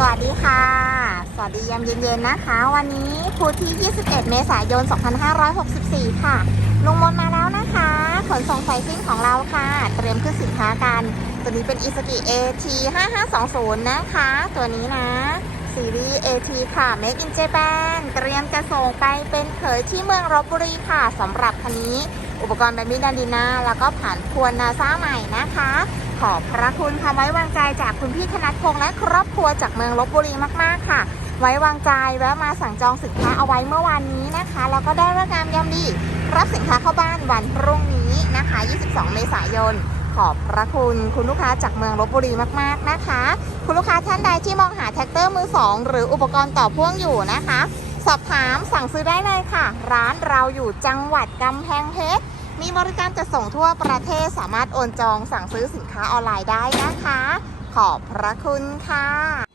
สวัสดีค่ะ สวัสดียามเย็นๆนะคะ วันนี้พุธที่ 21 เมษายน 2564 ค่ะ ลุงมนมาแล้วนะคะ ขนส่งไฟซิ่งของเราค่ะ เตรียมขึ้นสินค้ากัน ตัวนี้เป็น i s u z u AT 5520 นะคะ ตัวนี้นะ ซีรีส์ AT ค่ะ Made in Japan เตรียมจะส่งไปเป็นเขยที่เมืองลบบุรีค่ะสำหรับคันนี้ อุปกรณ์แบบมิดันดีนาแล้วก็ผ่านพวนนาซาใหม่นะคะ ขอบพระคุณค่ะไว้วางใจจากคุณพี่ธนัทพงษ์และครอบครัวจากเมืองลบบุรีมากๆค่ะ ไว้วางใจแวะมาสั่งจองสินค้าเอาไว้เมื่อวานนี้นะคะแล้วก็ได้รับงามยามดี รับสินค้าเข้าบ้านวันพรุ่งนี้นะคะ 22 เมษายนขอบพระคุณคุณลูกค้าจากเมืองลบบุรีมาก ๆ นะคะ คุณลูกค้าท่านใดที่มองหาแท็กเตอร์มือสองหรืออุปกรณ์ต่อพ่วงอยู่นะคะ สอบถามสั่งซื้อได้เลยค่ะ ร้านเราอยู่จังหวัดกำแพงเพชรมีบริการจะส่งทั่วประเทศสามารถโอนจองสั่งซื้อสินค้าออนไลน์ได้นะคะ ขอบพระคุณค่ะ